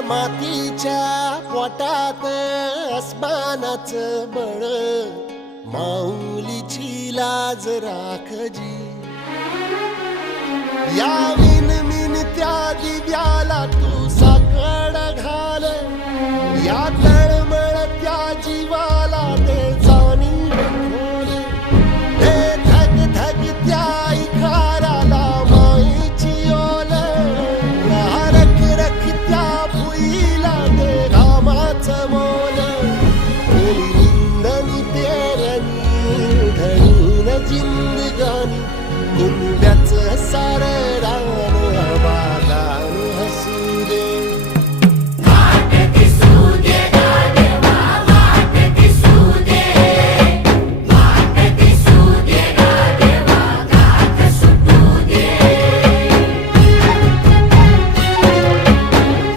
मातीच्या पोटात अस्मानाचं बळ, माऊलीची लाज राखजी. या विनमिन त्या दिव्याला